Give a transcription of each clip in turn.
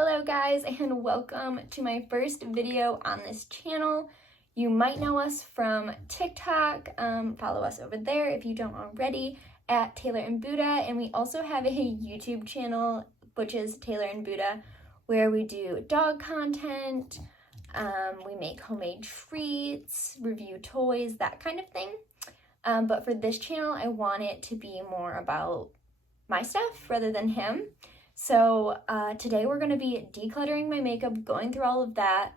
Hello guys, and welcome to my first video on this channel. You might know us from TikTok. Follow us over there if you don't already at Taylor and Buddha, and we also have a YouTube channel which is Taylor and Buddha, where we do dog content, we make homemade treats, review toys, that kind of thing. But for this channel, I want it to be more about my stuff rather than him. So today we're going to be decluttering my makeup, going through all of that.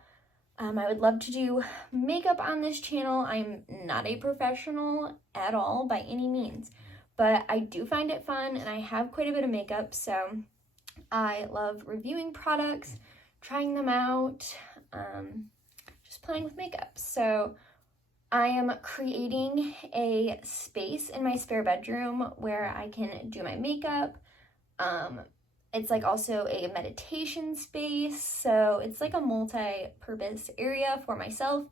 I would love to do makeup on this channel. I'm not a professional at all by any means, but I do find it fun and I have quite a bit of makeup, so I love reviewing products, trying them out, just playing with makeup. So I am creating a space in my spare bedroom where I can do my makeup. It's like also a meditation space, so it's like a multi-purpose area for myself.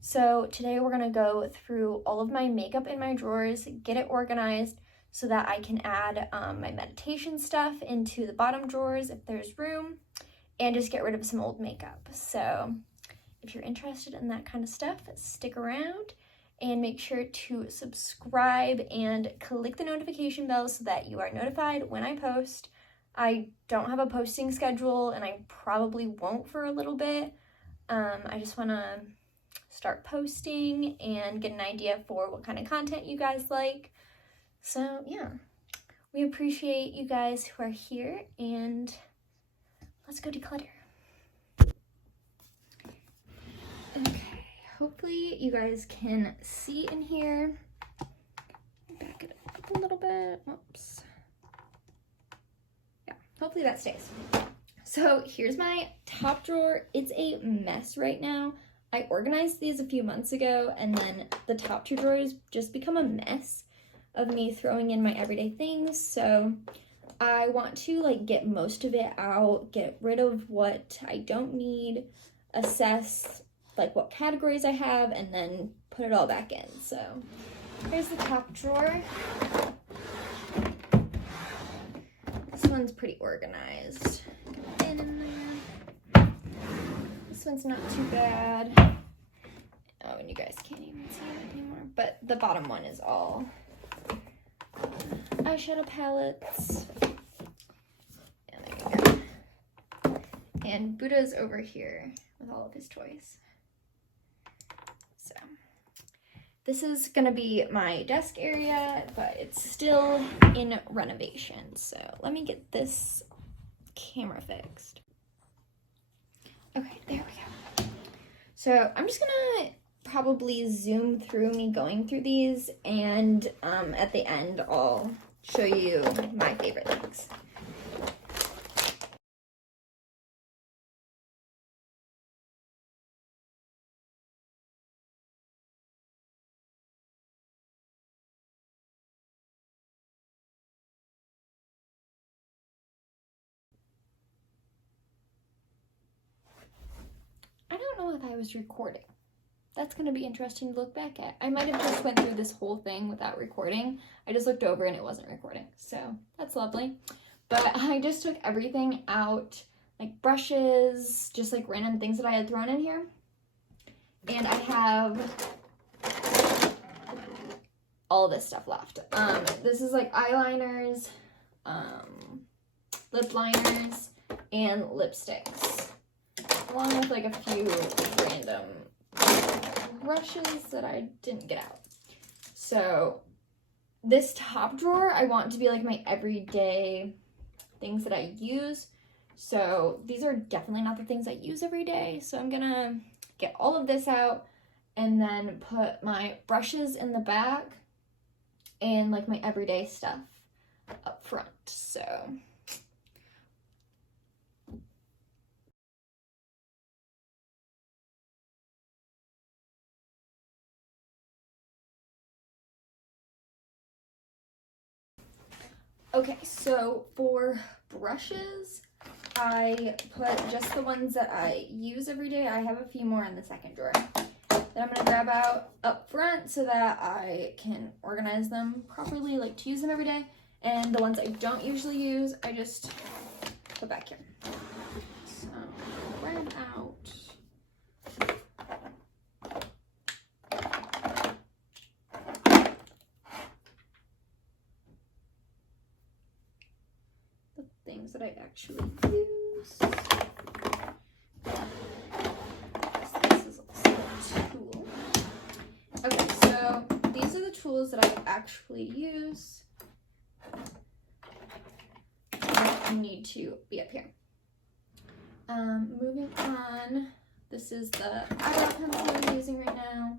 So today we're gonna go through all of my makeup in my drawers, get it organized so that I can add my meditation stuff into the bottom drawers if there's room, and just get rid of some old makeup. So if you're interested in that kind of stuff, stick around and make sure to subscribe and click the notification bell so that you are notified when I post. I don't have a posting schedule and I probably won't for a little bit. I just want to start posting and get an idea for what kind of content you guys like. So yeah, we appreciate you guys who are here, and let's go declutter. Okay, hopefully you guys can see in here. Back it up a little bit. Whoops. Hopefully that stays. So here's my top drawer. It's a mess right now. I organized these a few months ago, and then the top two drawers just become a mess of me throwing in my everyday things. So I want to get most of it out, get rid of what I don't need, assess what categories I have, and then put it all back in. So here's the top drawer. This one's pretty organized. Got a bin in there. This one's not too bad. Oh, and you guys can't even see it anymore. But the bottom one is all eyeshadow palettes. And there you go. And Buddha's over here with all of his toys. So this is gonna be my desk area, but it's still in renovation. So let me get this camera fixed. Okay, there we go. So I'm just gonna probably zoom through me going through these, and at the end I'll show you my favorite things. I don't know if I was recording. That's going to be interesting to look back at. I might have just went through this whole thing without recording. I just looked over and it wasn't recording. So that's lovely. But I just took everything out, like brushes, just random things that I had thrown in here. And I have all this stuff left. This is eyeliners, lip liners, and lipsticks, along with a few random brushes that I didn't get out. So this top drawer I want to be my everyday things that I use. So these are definitely not the things I use every day. So I'm gonna get all of this out and then put my brushes in the back and my everyday stuff up front. So okay, so for brushes, I put just the ones that I use every day. I have a few more in the second drawer that I'm going to grab out up front so that I can organize them properly, to use them every day. And the ones I don't usually use, I just put back here. actually use. This is also a tool. Okay, so these are the tools that I actually use. I need to be up here. Moving on, this is the eyebrow pencil I'm using right now.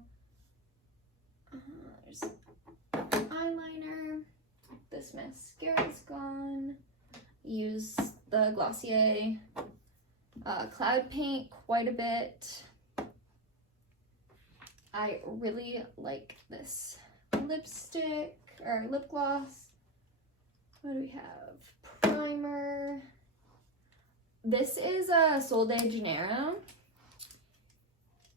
There's eyeliner. This mascara's gone. Use the Glossier cloud paint quite a bit. I really like this lipstick or lip gloss. What do we have? Primer. This is a Sol de Janeiro,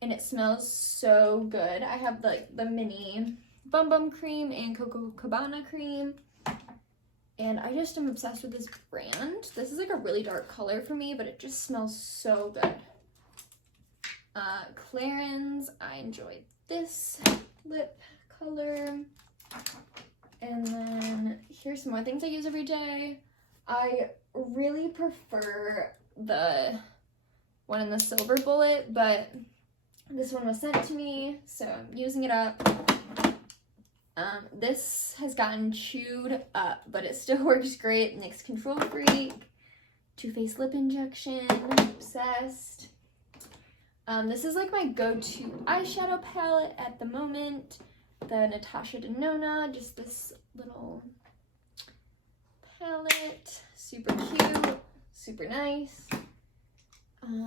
and it smells so good. I have like the mini Bum Bum cream and Coco Cabana cream, and I just am obsessed with this brand. This is like a really dark color for me, but it just smells so good. Clarins, I enjoyed this lip color. And then here's some more things I use every day. I really prefer the one in the silver bullet, but this one was sent to me, so I'm using it up. This has gotten chewed up, but it still works great. NYX Control Freak, Too Faced Lip Injection, obsessed. This is like my go-to eyeshadow palette at the moment. The Natasha Denona, just this little palette, super cute, super nice.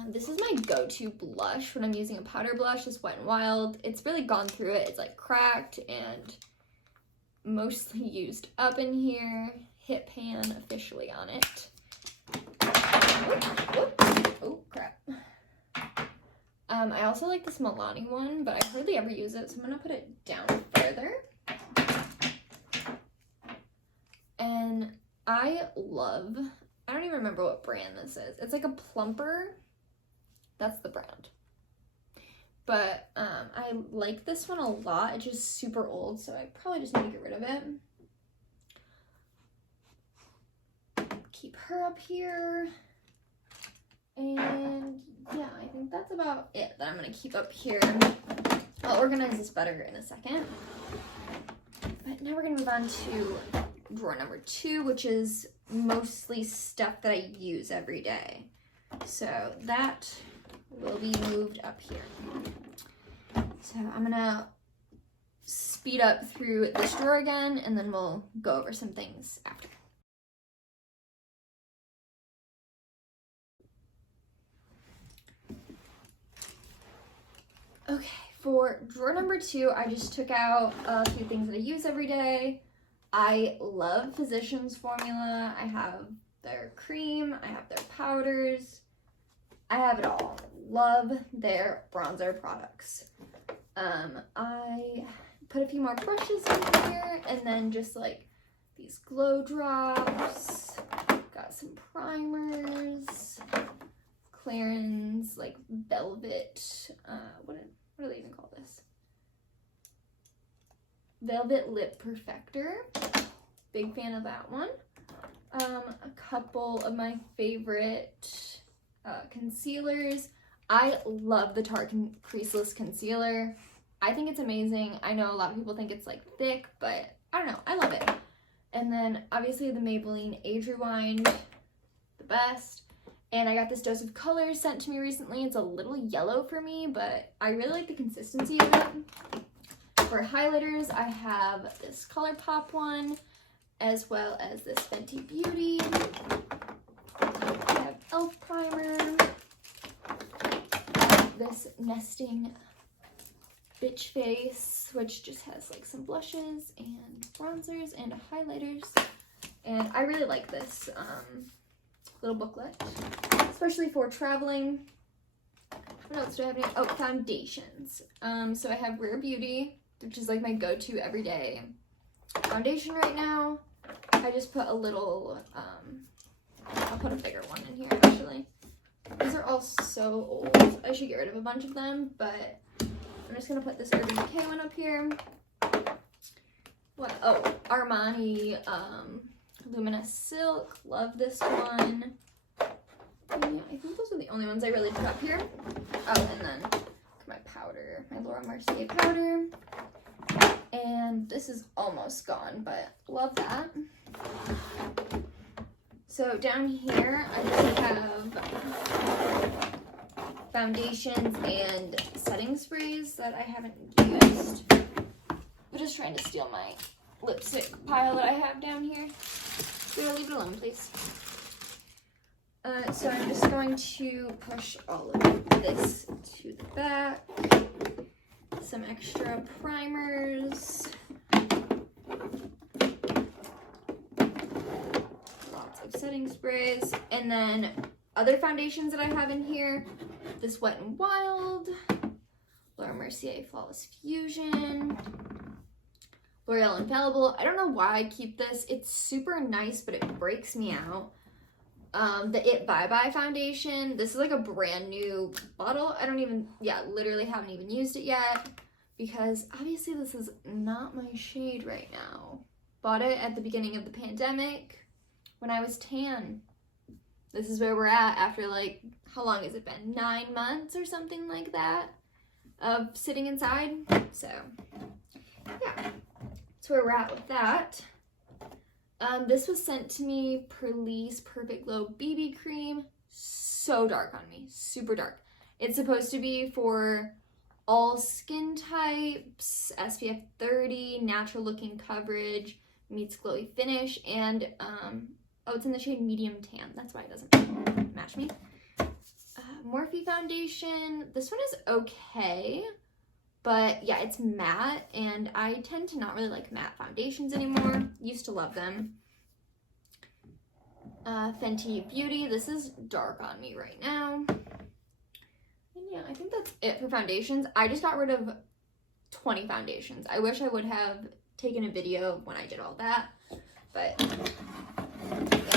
This is my go-to blush when I'm using a powder blush, this Wet n Wild. It's really gone through it. It's like cracked and mostly used up in here. Hit pan officially on it. Oh crap. I also like this Milani one, but I hardly ever use it, so I'm gonna put it down further. And I don't even remember what brand this is. It's like a plumper. That's the brand. But I like this one a lot. It's just super old, so I probably just need to get rid of it. Keep her up here. And yeah, I think that's about it that I'm gonna keep up here. I'll organize this better in a second. But now we're gonna move on to drawer number 2, which is mostly stuff that I use every day. So that will be moved up here. So I'm gonna speed up through this drawer again, and then we'll go over some things after. Okay, for drawer number 2, I just took out a few things that I use every day. I love Physicians Formula. I have their cream, I have their powders, I have it all. Love their bronzer products. I put a few more brushes in here, and then just like these glow drops. Got some primers, Clarins, like velvet, what do they even call this? Velvet Lip Perfector. Big fan of that one. A couple of my favorite concealers. I love the Tarte Creaseless Concealer. I think it's amazing. I know a lot of people think it's like thick, but I don't know. I love it. And then obviously the Maybelline Age Rewind, the best. And I got this Dose of Colors sent to me recently. It's a little yellow for me, but I really like the consistency of it. For highlighters, I have this ColourPop one, as well as this Fenty Beauty. I have e.l.f. primer, this Nesting Bitch Face, which just has like some blushes and bronzers and highlighters. And I really like this little booklet, especially for traveling. What else do I have here? Oh, foundations. So I have Rare Beauty, which is like my go-to everyday foundation right now. I just put a little, I'll put a bigger one in here actually. These are all so old. I should get rid of a bunch of them, but I'm just gonna put this Urban Decay one up here. What? Oh, Armani Luminous Silk. Love this one. Yeah, I think those are the only ones I really put up here. Oh, and then my powder, my Laura Mercier powder. And this is almost gone, but love that. So down here, I just have foundations and setting sprays that I haven't used. I'm just trying to steal my lipstick pile that I have down here. So leave it alone, please. So I'm just going to push all of this to the back. Some extra primers. Lots of setting sprays. And then other foundations that I have in here. This Wet n Wild. Laura Mercier Flawless Fusion. L'Oreal Infallible. I don't know why I keep this. It's super nice, but it breaks me out. The It Bye Bye foundation. This is like a brand new bottle. I don't even, literally haven't even used it yet because obviously this is not my shade right now. Bought it at the beginning of the pandemic when I was tan. This is where we're at after like, how long has it been? 9 months or something like that of sitting inside. So yeah, that's where we're at with that. This was sent to me, Perlice Perfect Glow BB Cream. So dark on me, super dark. It's supposed to be for all skin types, SPF 30, natural looking coverage, meets glowy finish, and oh, it's in the shade medium tan. That's why it doesn't match me. Morphe foundation. This one is okay. But yeah, it's matte, and I tend to not really like matte foundations anymore. Used to love them. Fenty Beauty. This is dark on me right now. And yeah, I think that's it for foundations. I just got rid of 20 foundations. I wish I would have taken a video when I did all that. But yeah,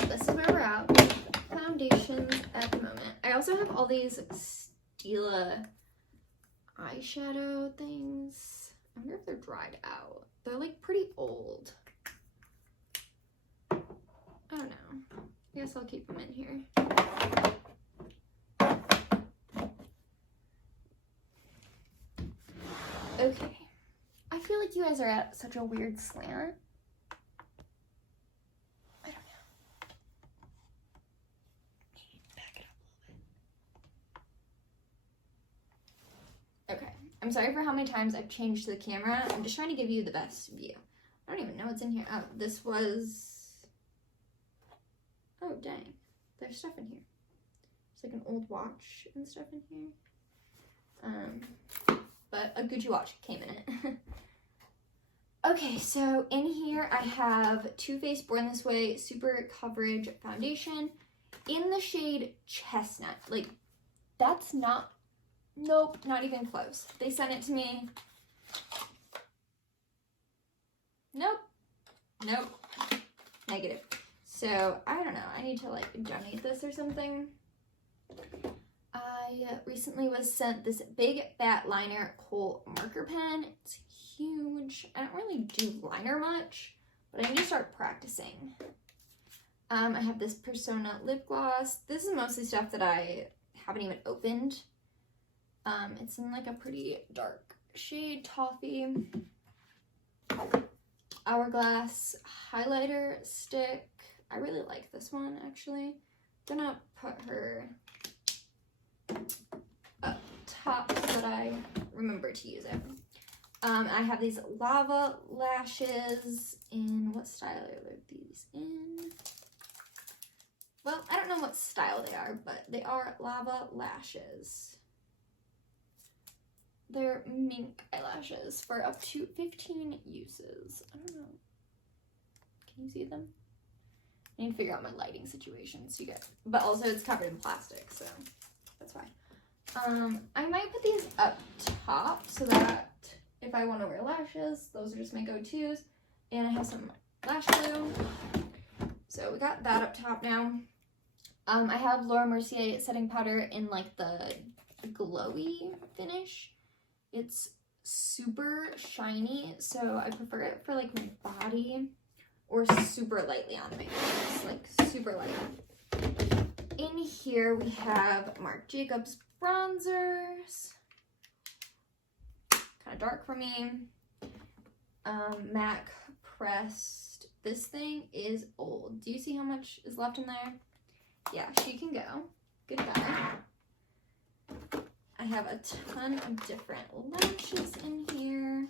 this is where we're at with foundations at the moment. I also have all these Stila eyeshadow things. I wonder if they're dried out. They're like pretty old. I don't know. I guess I'll keep them in here. Okay. I feel like you guys are at such a weird slant. I don't know. Back it up a little bit. Okay. I'm sorry for how many times I've changed the camera. I'm just trying to give you the best view. I don't even know what's in here. Oh, this was... Oh, dang. There's stuff in here. It's like an old watch and stuff in here. But a Gucci watch came in it. Okay, so in here I have Too Faced Born This Way Super Coverage Foundation in the shade Chestnut. Like, that's not... Nope, not even close. They sent it to me. Nope. Negative. So, I don't know. I need to, like, donate this or something. I recently was sent this big fat liner Kohl marker pen. It's huge. I don't really do liner much, but I need to start practicing. I have this Persona lip gloss. This is mostly stuff that I haven't even opened. It's in like a pretty dark shade, toffee. Hourglass highlighter stick. I really like this one, actually. Gonna put her up top so that I remember to use it. I have these lava lashes in, what style are these in? Well, I don't know what style they are, but they are lava lashes. They're mink eyelashes for up to 15 uses. I don't know. Can you see them? I need to figure out my lighting situation so you get, but also it's covered in plastic, so that's why. I might put these up top so that if I want to wear lashes, those are just my go-tos. And I have some lash glue. So we got that up top now. I have Laura Mercier setting powder in like the glowy finish. It's super shiny, so I prefer it for like my body or super lightly on my face, like super light. in here we have Marc Jacobs bronzers, kind of dark for me. MAC pressed. This thing is old. Do you see how much is left in there? Yeah, she can go. Goodbye. I have a ton of different lashes in here.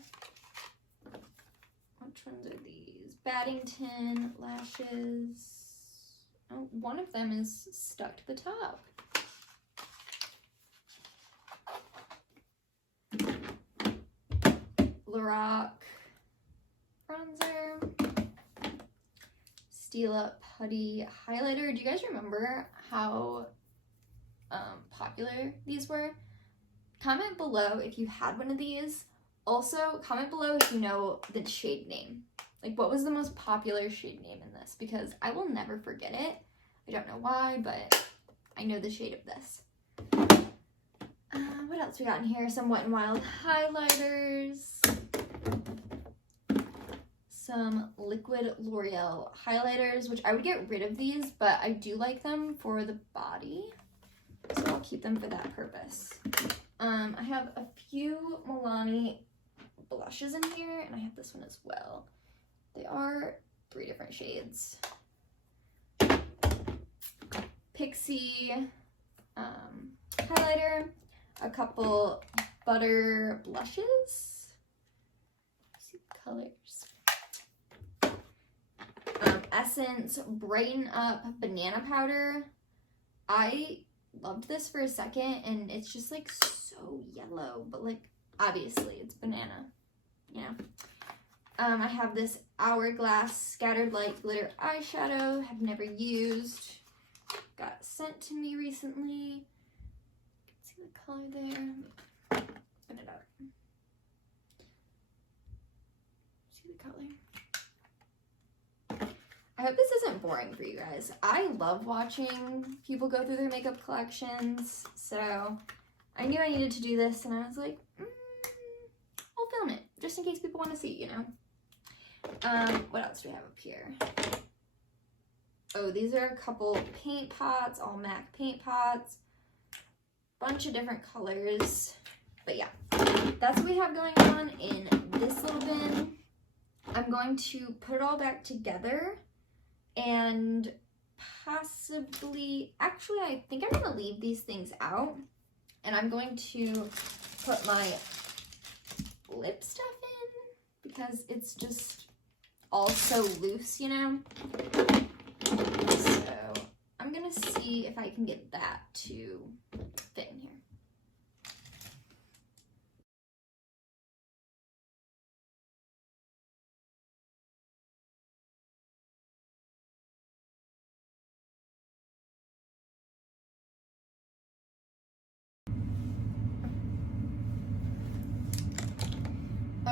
Which ones are these? Baddington lashes. Oh, one of them is stuck to the top. Lorac bronzer. Stila Putty highlighter. Do you guys remember how popular these were? Comment below if you had one of these. Also, comment below if you know the shade name. Like, what was the most popular shade name in this? Because I will never forget it. I don't know why, but I know the shade of this. What else we got in here? Some Wet n Wild highlighters. Some liquid L'Oreal highlighters, which I would get rid of these, but I do like them for the body. So I'll keep them for that purpose. I have a few Milani blushes in here, and I have this one as well. They are 3 different shades. Pixie highlighter, a couple butter blushes. See colors. Essence Brighten Up banana powder. I loved this for a second, and it's just like so yellow, but like obviously it's banana, you know. I have this Hourglass Scattered Light Glitter eyeshadow. Have never used. Got sent to me recently. See the color there. Open it up. See the color. I hope this isn't boring for you guys. I love watching people go through their makeup collections, so I knew I needed to do this, and I was like, I'll film it, just in case people want to see, you know? What else do we have up here? Oh, these are a couple paint pots, all MAC paint pots. Bunch of different colors. But yeah, that's what we have going on in this little bin. I'm going to put it all back together and possibly, actually, I think I'm going to leave these things out. And I'm going to put my lip stuff in because it's just all so loose, you know? So I'm going to see if I can get that to fit in here.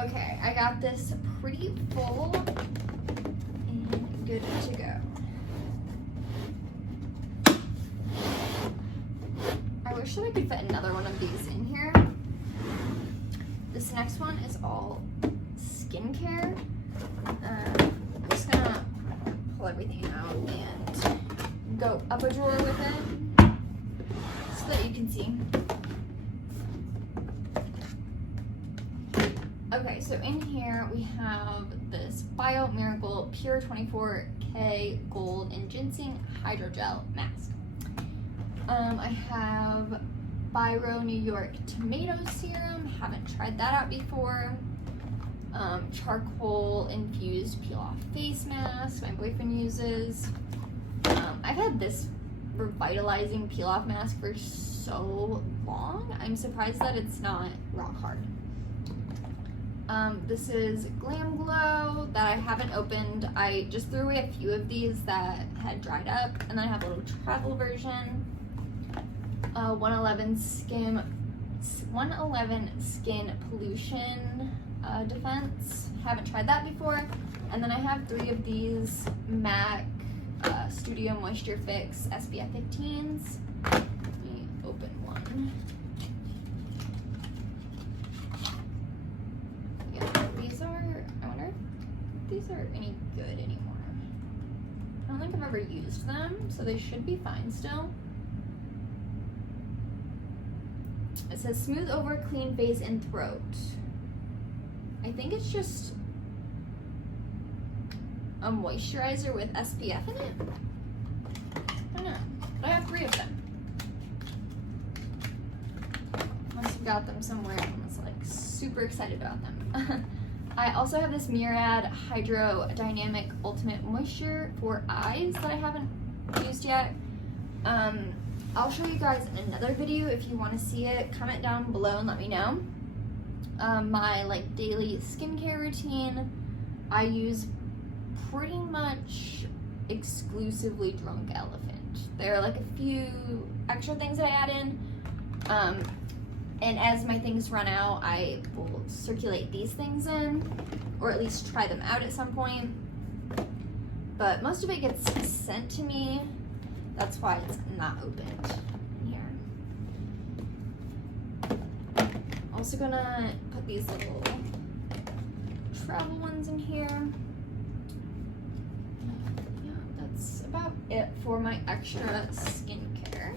Okay, I got this pretty full and good to go. I wish that I could fit another one of these in here. This next one is all skincare. I'm just gonna pull everything out and go up a drawer with it so that you can see. Okay, so in here we have this Bio Miracle Pure 24K Gold and Ginseng Hydrogel Mask. I have Biro New York Tomato Serum. Haven't tried that out before. Charcoal Infused Peel Off Face Mask. My boyfriend uses. I've had this revitalizing peel off mask for so long. I'm surprised that it's not rock hard. This is Glam Glow that I haven't opened. I just threw away a few of these that had dried up, and then I have a little travel version. 111 Skin Pollution Defense. Haven't tried that before. And then I have 3 of these MAC Studio Moisture Fix SPF 15s. Let me open one. I wonder if these are any good anymore. I don't think I've ever used them, so they should be fine still. It says smooth over, clean face, and throat. I think it's just a moisturizer with SPF in it. I don't know. But I have 3 of them. Must have got them somewhere and was like super excited about them. I also have this Murad Hydro Dynamic Ultimate Moisture for eyes that I haven't used yet. I'll show you guys in another video if you want to see it. Comment down below and let me know. My like daily skincare routine, I use pretty much exclusively Drunk Elephant. There are like a few extra things that I add in. And as my things run out, I will circulate these things in, or at least try them out at some point. But most of it gets sent to me. That's why it's not opened here. Also gonna put these little travel ones in here. Yeah, that's about it for my extra skincare.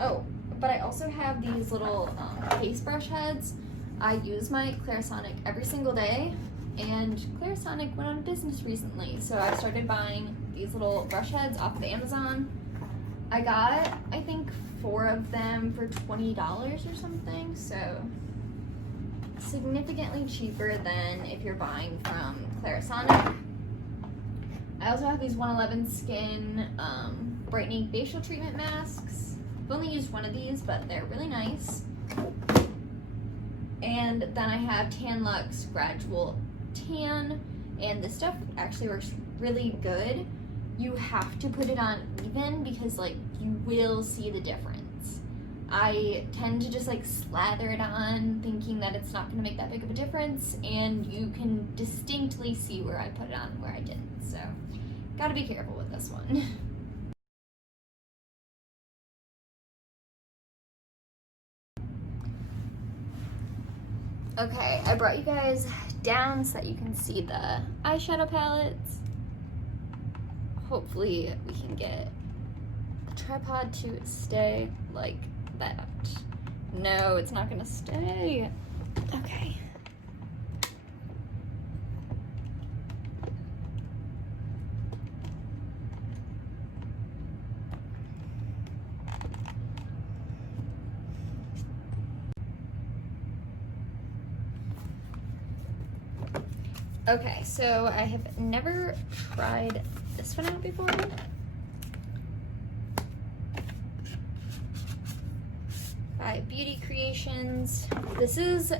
Oh, but I also have these little face brush heads. I use my Clarisonic every single day, and Clarisonic went out of business recently, so I started buying these little brush heads off of Amazon. I got, I think, 4 of them for $20 or something, so significantly cheaper than if you're buying from Clarisonic. I also have these 111 Skin brightening facial treatment masks. I've only used one of these, but they're really nice. And then I have Tan Luxe Gradual Tan, and this stuff actually works really good. You have to put it on even because like you will see the difference. I tend to just like slather it on thinking that it's not gonna make that big of a difference, and you can distinctly see where I put it on and where I didn't. So gotta be careful with this one. Okay, I brought you guys down so that you can see the eyeshadow palettes. Hopefully we can get the tripod to stay like that. No, it's not gonna stay. Okay. Okay, so I have never tried this one out before. By Beauty Creations. This is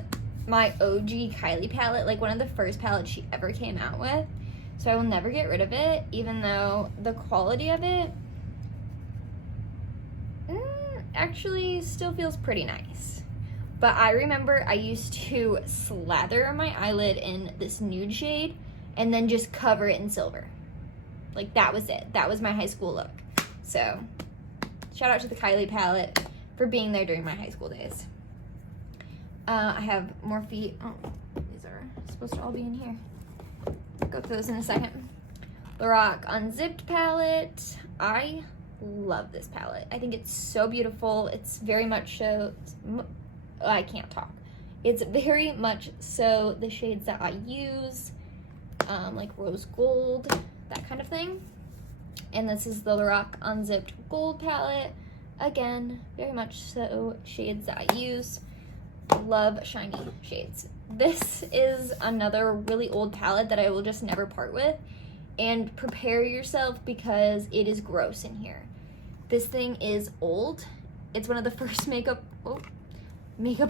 my OG Kylie palette, like one of the first palettes she ever came out with. So I will never get rid of it, even though the quality of it actually still feels pretty nice. But I remember I used to slather my eyelid in this nude shade and then just cover it in silver. Like that was it. That was my high school look. So shout out to the Kylie palette for being there during my high school days. I have Morphe. Oh, these are supposed to all be in here. Go through those in a second. Lorac Unzipped palette. I love this palette. I think it's so beautiful. It's very much so. I can't talk. It's very much so the shades that I use, like rose gold, that kind of thing. And this is the Lorac Unzipped Gold palette. Again, very much so shades that I use. Love shiny shades. This is another really old palette that I will just never part with. And prepare yourself because it is gross in here. This thing is old. It's one of the first makeup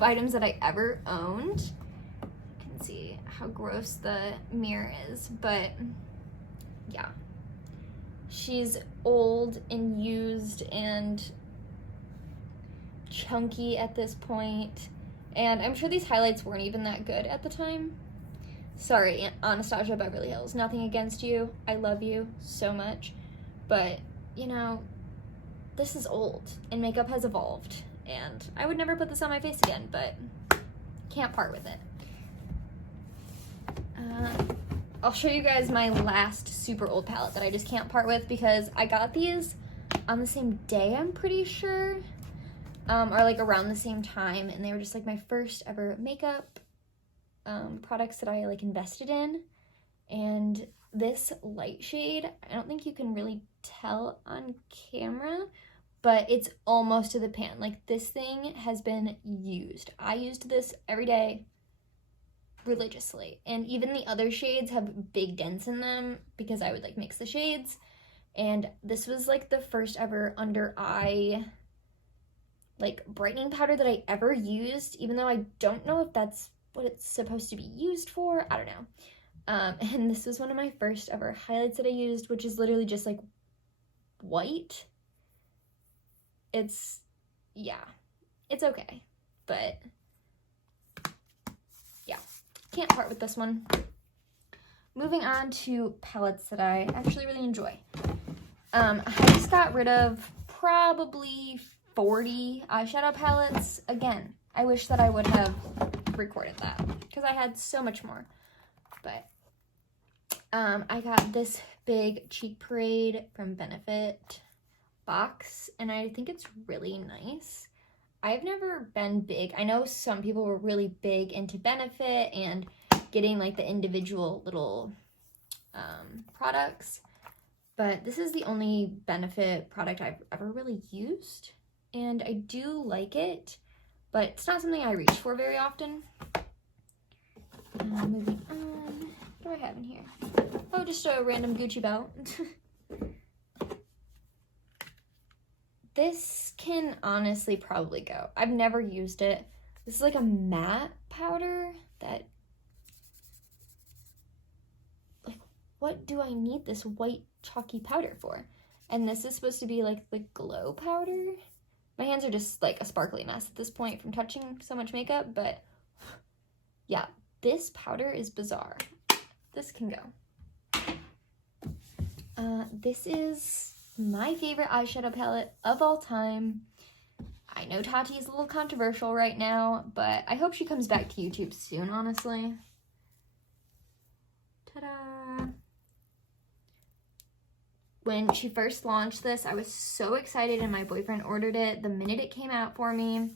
items that I ever owned. You can see how gross the mirror is, but yeah. She's old and used and chunky at this point, and I'm sure these highlights weren't even that good at the time. Sorry, Anastasia Beverly Hills, nothing against you. I love you so much, but you know, this is old and makeup has evolved. And I would never put this on my face again, but can't part with it. I'll show you guys my last super old palette that I just can't part with because I got these on the same day, I'm pretty sure. are like around the same time, and they were just like my first ever makeup products that I like invested in. And this light shade, I don't think you can really tell on camera, but it's almost to the pan. Like, this thing has been used. I used this every day religiously, and even the other shades have big dents in them because I would like mix the shades. And this was like the first ever under eye like brightening powder that I ever used, even though I don't know if that's what it's supposed to be used for. I don't know. And this was one of my first ever highlights that I used, which is literally just like white. It's, yeah, it's okay, but yeah, can't part with this one. Moving on to palettes that I actually really enjoy. I just got rid of probably 40 eyeshadow palettes. Again, I wish that I would have recorded that because I had so much more. But I got this big Cheek Parade from Benefit box, and I think it's really nice. I've never been big. I know some people were really big into Benefit and getting like the individual little products, but this is the only Benefit product I've ever really used, and I do like it, but it's not something I reach for very often. Moving on, what do I have in here? Oh, just a random Gucci belt. This can honestly probably go. I've never used it. This is like a matte powder that, like, what do I need this white chalky powder for? And this is supposed to be like the glow powder. My hands are just like a sparkly mess at this point from touching so much makeup, but yeah, this powder is bizarre. This can go. This is my favorite eyeshadow palette of all time. I know Tati is a little controversial right now, but I hope she comes back to YouTube soon, honestly. Ta-da! When she first launched this, I was so excited, and my boyfriend ordered it the minute it came out for me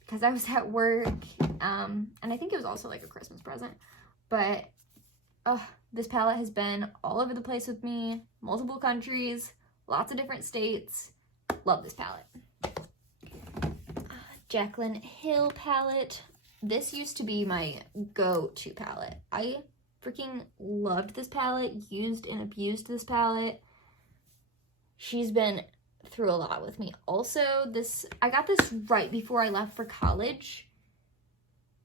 because I was at work, and I think it was also like a Christmas present. But this palette has been all over the place with me, multiple countries, lots of different states. Love this palette. Jaclyn Hill palette. This used to be my go-to palette. I freaking loved this palette, used and abused this palette. She's been through a lot with me. Also, I got this right before I left for college.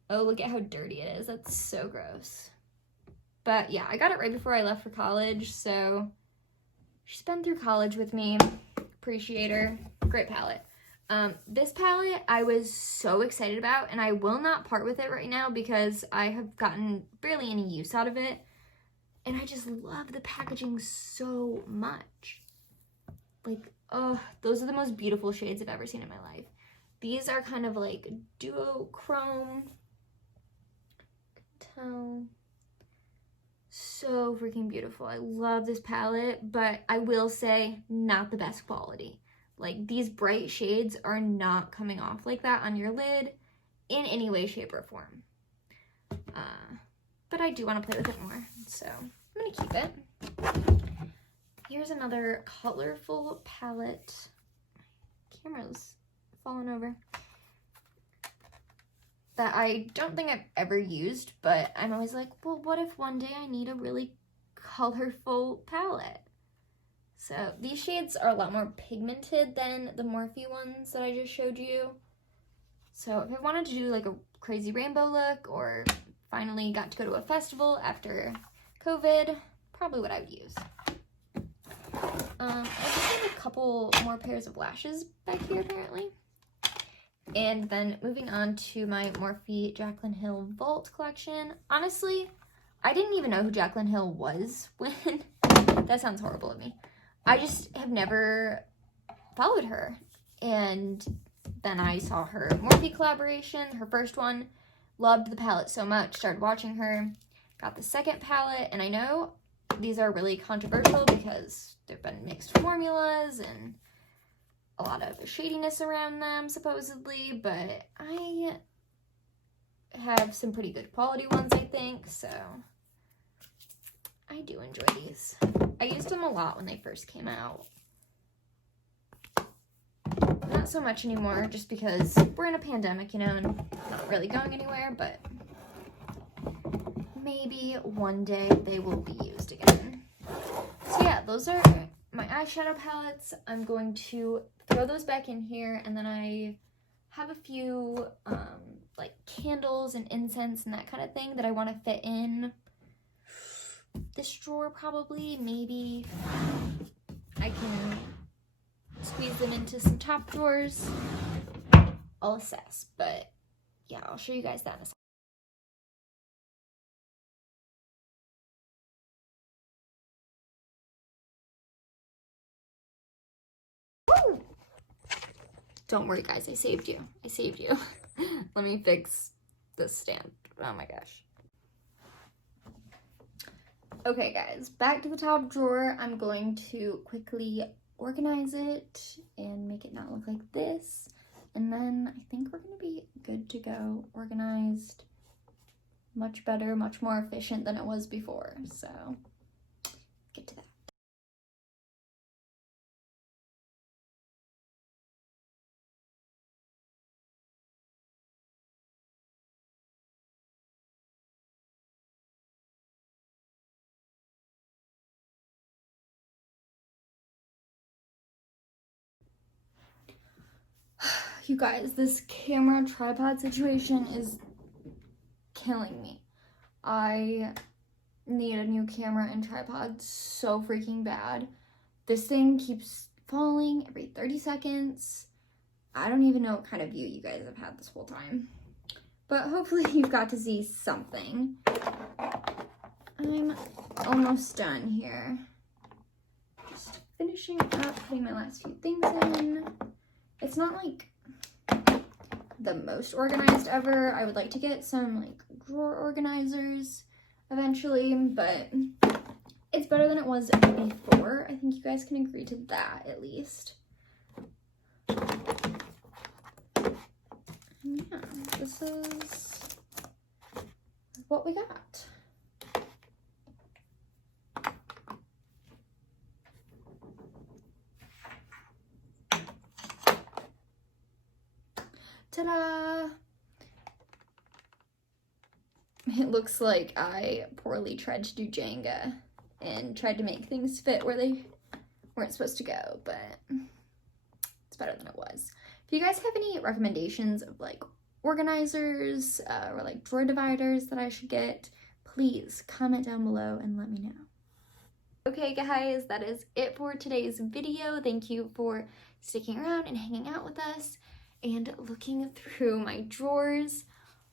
Oh, look at how dirty it is. That's so gross. But yeah, I got it right before I left for college, so she's been through college with me. Appreciate her. Great palette. This palette I was so excited about, and I will not part with it right now because I have gotten barely any use out of it, and I just love the packaging so much. Like, oh, those are the most beautiful shades I've ever seen in my life. These are kind of like duochrome. Tone. So freaking beautiful. I love this palette, but I will say not the best quality. Like, these bright shades are not coming off like that on your lid in any way, shape, or form. But I do want to play with it more, so I'm gonna keep it. Here's another colorful palette. Camera's falling over. That I don't think I've ever used, but I'm always like, well, what if one day I need a really colorful palette? So these shades are a lot more pigmented than the Morphe ones that I just showed you. So if I wanted to do like a crazy rainbow look, or finally got to go to a festival after COVID, probably what I would use. I just have a couple more pairs of lashes back here apparently. And then moving on to my Morphe Jaclyn Hill Vault collection. Honestly, I didn't even know who Jaclyn Hill was when, that sounds horrible of me. I just have never followed her. And then I saw her Morphe collaboration, her first one, loved the palette so much, started watching her, got the second palette, and I know these are really controversial because there've been mixed formulas, and a lot of shadiness around them, supposedly, but I have some pretty good quality ones, I think, so I do enjoy these. I used them a lot when they first came out. Not so much anymore, just because we're in a pandemic, you know, and not really going anywhere, but maybe one day they will be used again. So yeah, those are my eyeshadow palettes. I'm going to throw those back in here, and then I have a few like candles and incense and that kind of thing that I want to fit in this drawer probably. Maybe I can squeeze them into some top drawers. I'll assess, but yeah, I'll show you guys that in a second. Woo! Don't worry, guys, I saved you. I saved you. Let me fix this stand. Oh my gosh. Okay, guys, back to the top drawer. I'm going to quickly organize it and make it not look like this. And then I think we're going to be good to go. Organized, much better, much more efficient than it was before. So, get to that. You guys, this camera tripod situation is killing me. I need a new camera and tripod so freaking bad. This thing keeps falling every 30 seconds. I don't even know what kind of view you guys have had this whole time. But hopefully you've got to see something. I'm almost done here. Just finishing up, putting my last few things in. It's not like the most organized ever. I would like to get some like drawer organizers eventually, but it's better than it was before. I think you guys can agree to that at least. And yeah, this is what we got. Ta-da! It looks like I poorly tried to do Jenga and tried to make things fit where they weren't supposed to go, but it's better than it was. If you guys have any recommendations of like organizers or like drawer dividers that I should get, please comment down below and let me know. Okay guys, that is it for today's video. Thank you for sticking around and hanging out with us and looking through my drawers.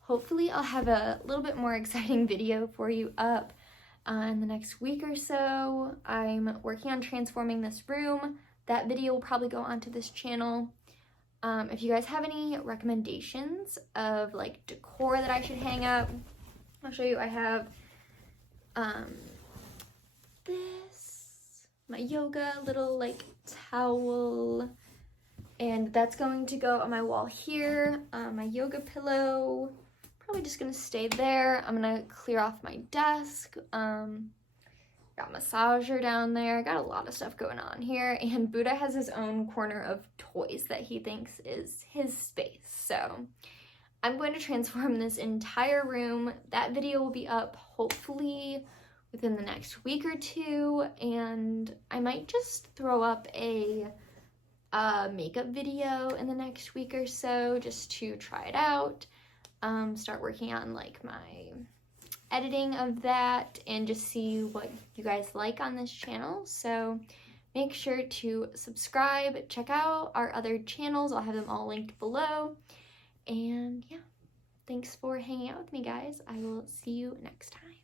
Hopefully I'll have a little bit more exciting video for you up in the next week or so. I'm working on transforming this room. That video will probably go onto this channel. If you guys have any recommendations of like decor that I should hang up, I'll show you. I have this, my yoga little like towel, and that's going to go on my wall here. My yoga pillow, probably just gonna stay there. I'm gonna clear off my desk. Got massager down there. Got a lot of stuff going on here. And Buddha has his own corner of toys that he thinks is his space. So I'm going to transform this entire room. That video will be up hopefully within the next week or two. And I might just throw up a makeup video in the next week or so just to try it out. Start working on like my editing of that and just see what you guys like on this channel. So make sure to subscribe, check out our other channels. I'll have them all linked below. And yeah, thanks for hanging out with me, guys. I will see you next time.